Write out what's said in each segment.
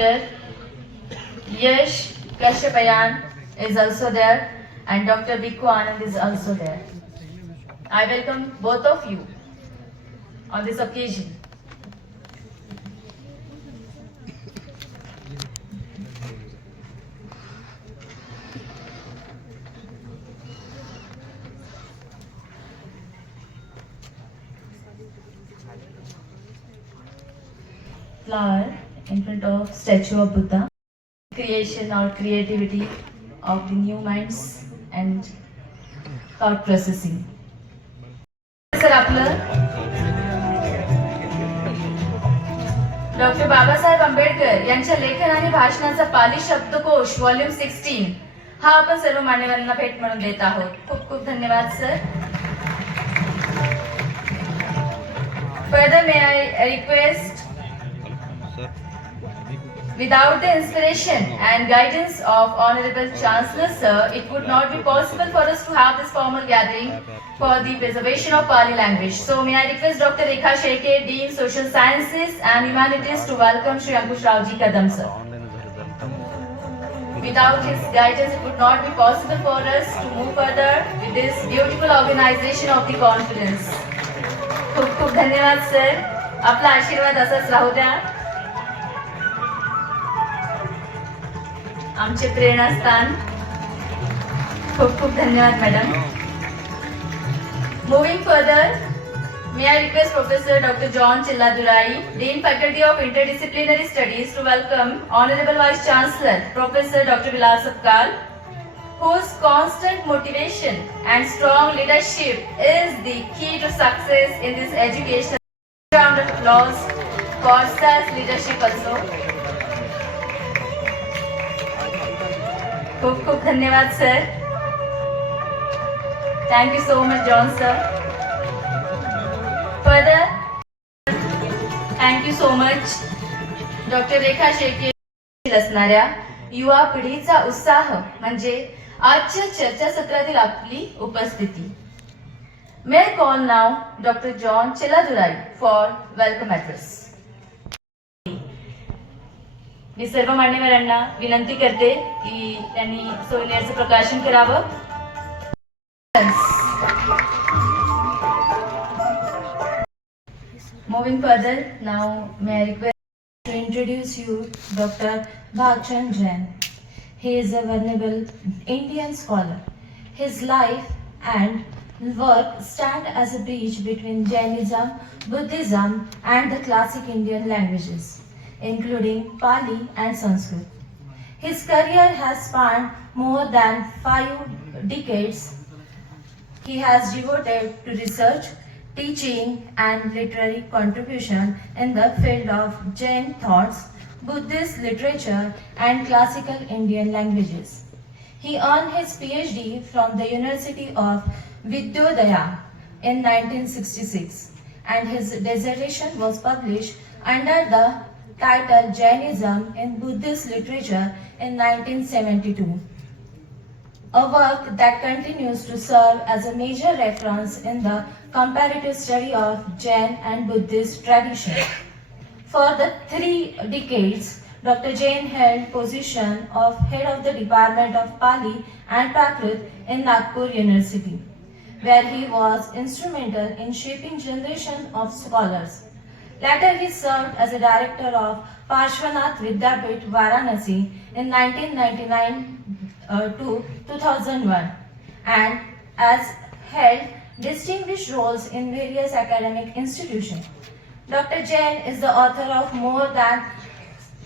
Dr. Yash Kashyapayan is also there, and Dr. Bikku Anand is also there. I welcome both of you on this occasion. Flower in front of statue of Buddha. Creation or creativity of the new minds and thought processing. Sir आपलं doctor Babasaheb Ambedkar यांच्या लेखन आणि भाषणाचा पाली शब्दकोश volume 16 हा आपण सर्व मान्यवरांना भेट म्हणून देत आहोत. खूप खूप धन्यवाद sir. Further, may I request, without the inspiration and guidance of Honorable Chancellor Sir, it would not be possible for us to have this formal gathering for the preservation of Pali language. So may I request Dr. Rekha Sheke, Dean Social Sciences and Humanities, to welcome Shri Ankush Rawji Kadam Sir. Without his guidance, it would not be possible for us to move further with this beautiful organization of the conference. खूप खूप धन्यवाद sir. आपला आशीर्वाद असाच राहू द्या. आमचे प्रेरणास्थान. खूप खूप धन्यवाद madam. Moving further, may I request Professor Dr. John Chelladurai, Dean Faculty of Interdisciplinary Studies, to welcome Honorable Vice Chancellor Professor Dr. Vilas Sapkal, whose constant motivation and strong leadership is the key to success in this education. Round of applause for Sir's leadership also. खूप खूप धन्यवाद sir. Thank you so much, John sir. Further, thank you so much, Dr. Rekha Sheke. असणाऱ्या युवा पिढीचा उत्साह म्हणजे आजच्या चर्चासत्रातील आपली उपस्थिती. May I call now Dr. John Chelladurai for welcome address. मी सर्व मान्यवरांना विनंती करते की त्यांनी सोयीचं प्रकाशन करावं. Moving further, now may I request to introduce you Dr. Bhagchand Jain. He is a venerable Indian scholar. His life and work stand as a bridge between Jainism, Buddhism and the classic Indian languages, including Pali and Sanskrit. His career has spanned more than 5 decades. He has devoted to research, teaching and literary contribution in the field of Jain thoughts, Buddhist literature and classical Indian languages. He earned his PhD from the University of Vidyodaya in 1966 and his dissertation was published under the title Jainism in Buddhist Literature in 1972. A work that continues to serve as a major reference in the comparative study of Jain and Buddhist tradition. For the 3 decades, Dr. Jain held position of head of the Department of Pali and Prakrit in Nagpur University, where he was instrumental in shaping generation of scholars. Later, he served as a director of Parshvanath Vidyapith, Varanasi in 1999 to 2001 and has held distinguished roles in various academic institutions. Dr. Jain is the author of more than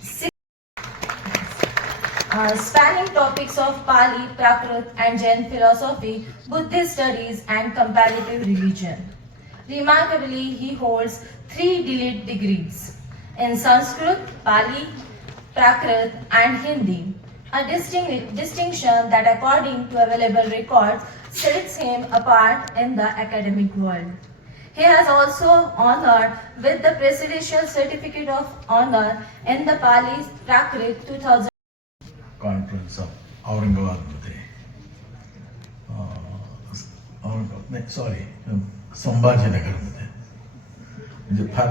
6 spanning topics of Pali, Prakrit and Jain philosophy, Buddhist studies and comparative religion. Remarkably, he holds 3 DLit degrees in Sanskrit, Pali, Prakrit and Hindi. A distinction that according to available records sets him apart in the academic world. He has also honored with the Presidential Certificate of Honor in the Pali Prakrit 2000 Conference of Aurangabad मध्ये संभाजीनगर मध्ये म्हणजे फार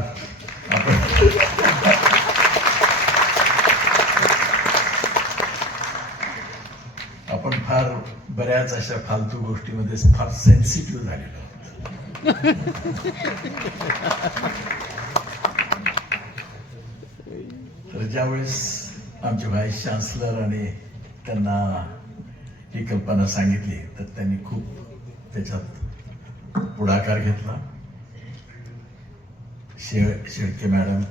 बऱ्याच अशा फालतू गोष्टीमध्ये फार sensitive झालेलो होतो. तर ज्यावेळेस आमचे व्हाईस चान्सलर आणि त्यांना ही कल्पना सांगितली तर त्यांनी खूप त्याच्यात पुढाकार घेतला. शेळके मॅडम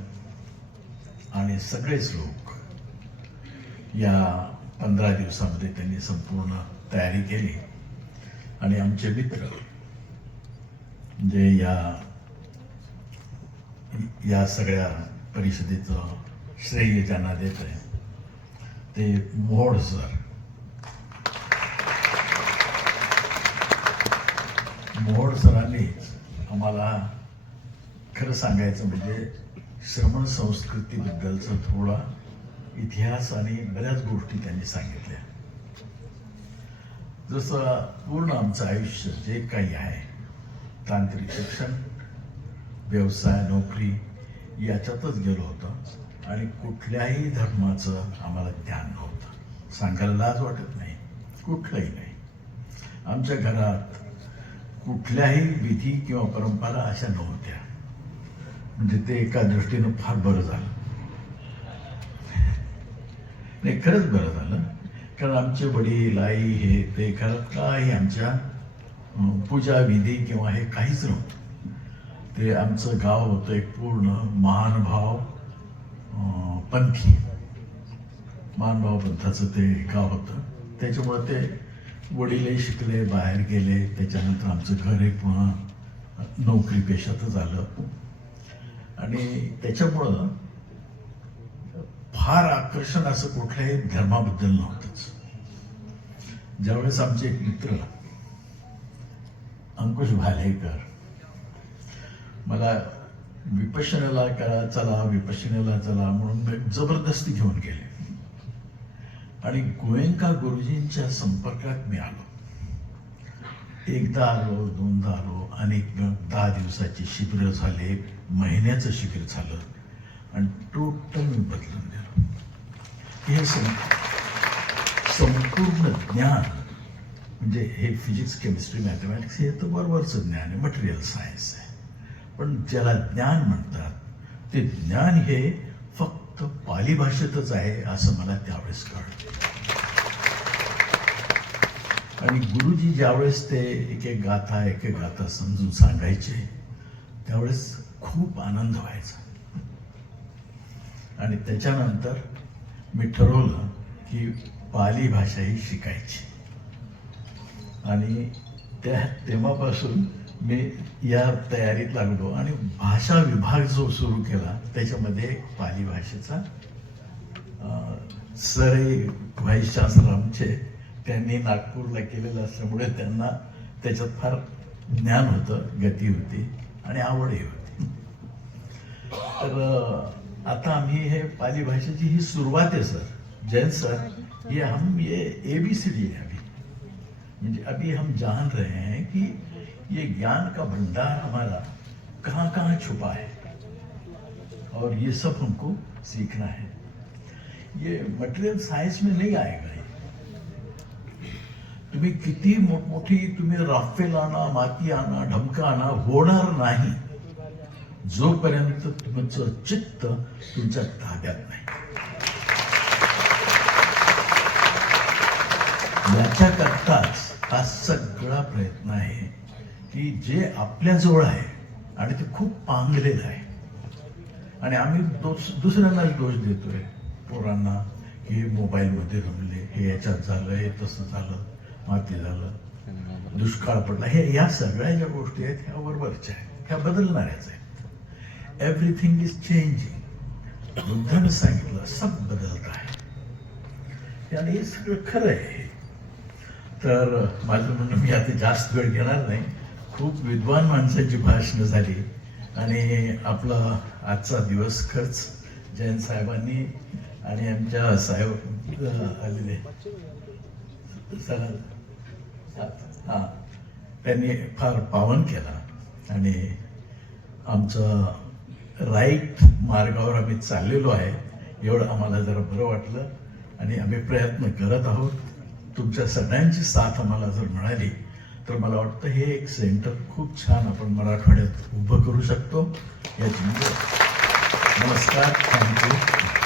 आणि सगळेच लोक या 15 दिवसामध्ये त्यांनी संपूर्ण तयारी केली आणि आमचे मित्र जे या सगळ्या परिषदेचं श्रेय ज्यांना देत आहे ते मोहोळ सर. मोहोळ सरांनी आम्हाला खरं सांगायचं म्हणजे श्रमण संस्कृतीबद्दलचा थोडा इतिहास आणि बऱ्याच गोष्टी त्यांनी सांगितल्या. जसं पूर्ण आमचं आयुष्य जे काही आहे तांत्रिक शिक्षण, व्यवसाय, नोकरी याच्यातच गेलो होतं आणि कुठल्याही धर्माचं आम्हाला ज्ञान नव्हतं. सांगायला लाज वाटत नाही, कुठलंही नाही. आमच्या घरात कुठल्याही विधी किंवा परंपरा अशा नव्हत्या. म्हणजे ते एका दृष्टीनं फार बरं झालं. नाही, खरंच बरं झालं. कारण आमचे वडील, आई हे ते घरात काही आमच्या पूजा विधी किंवा हे काहीच नव्हतं. ते आमचं गाव होतं एक पूर्ण महानुभाव पंथी, महानुभाव पंथाचं ते गाव होतं. त्याच्यामुळे ते वडीलही शिकले, बाहेर गेले. त्याच्यानंतर आमचं घर एक पुन्हा नोकरी पेशातच आलं आणि त्याच्यामुळं फार आकर्षण असं कुठल्याही धर्माबद्दल नव्हतंच. ज्यावेळेस आमचे एक मित्र अंकुश भालेकर मला विपश्यनेला चला म्हणून जबरदस्ती घेऊन गेले आणि गोयंका गुरुजींच्या संपर्कात मी आलो. एकदा आलो, दोनदा आलो, अनेक 10 दिवसाची शिबिरं झाले, महिन्याचं शिबिर झालं आणि टोटल मी बदलून गेलो. हे संपूर्ण ज्ञान म्हणजे हे फिजिक्स, केमिस्ट्री, मॅथमॅटिक्स हे तर वरवरचं ज्ञान आहे, मटेरियल सायन्स आहे. पण ज्याला ज्ञान म्हणतात ते ज्ञान हे फक्त पाली भाषेतच आहे असं मला त्यावेळेस कळलं. आणि गुरुजी ज्यावेळेस ते एक एक गाथा समजून सांगायचे त्यावेळेस खूप आनंद व्हायचा. आणि त्याच्यानंतर मी ठरवलं की पाली भाषा ही शिकायची आणि तेव्हापासून मी या तयारीत लागलो आणि भाषा विभाग जो सुरू केला त्याच्यामध्ये पाली भाषेचा सरही व्हाईस चान्सलर आमचे त्यांनी नागपूरला केलेलं असल्यामुळे त्यांना त्याच्यात फार ज्ञान होतं, गती होती आणि आवडही होती. तर आता आम्ही हे पाली भाषेची ही सुरुवात आहे सर. जैन सर, ये ABCD है अभी. म्हणजे अभी हम जान रहे हैं कि ये ज्ञान का भंडार हमारा कहाँ कहाँ छुपा है और ये सब हमको सीखना है. ये मटेरियल साइंस में नहीं आएगा. तुम्ही किती मोठमोठी तुम्ही राफेल आणा, माती आणा, ढमका आणा, होणार नाही जोपर्यंत तुमचं चित्त तुमच्या ताब्यात नाही. याच्याकरताच हा सगळा प्रयत्न आहे की जे आपल्याजवळ आहे आणि ते खूप पांगलेलं आहे आणि आम्ही दुसऱ्यांनाच दोष देतोय पोरांना की हे मोबाईलमध्ये रमले, हे याच्यात झालं, हे तसं झालं, माती झालं, दुष्काळ पडला. हे या सगळ्या ज्या गोष्टी आहेत ह्या वरवरच्या आहेत, ह्या बदलणाऱ्याच आहेत. Everything is changing. बुद्धाने सांगितलं सब बदलत आहे आणि हे सगळं खरं आहे. तर माझं म्हणणं मी आता जास्त वेळ घेणार नाही. खूप विद्वान माणसाची भाषणं झाली आणि आपला आजचा दिवस खर्च जैन साहेबांनी आणि आमच्या साहेब आलेले त्यांनी फार पावन केला आणि आमचं राईट मार्गावर आम्ही चाललेलो आहे एवढं आम्हाला जरा बरं वाटलं आणि आम्ही प्रयत्न करत आहोत. तुमच्या सगळ्यांची साथ आम्हाला जर मिळाली तर मला वाटतं हे एक सेंटर खूप छान आपण मराठवाड्यात उभं करू शकतो याची नमस्कार, थँक्यू.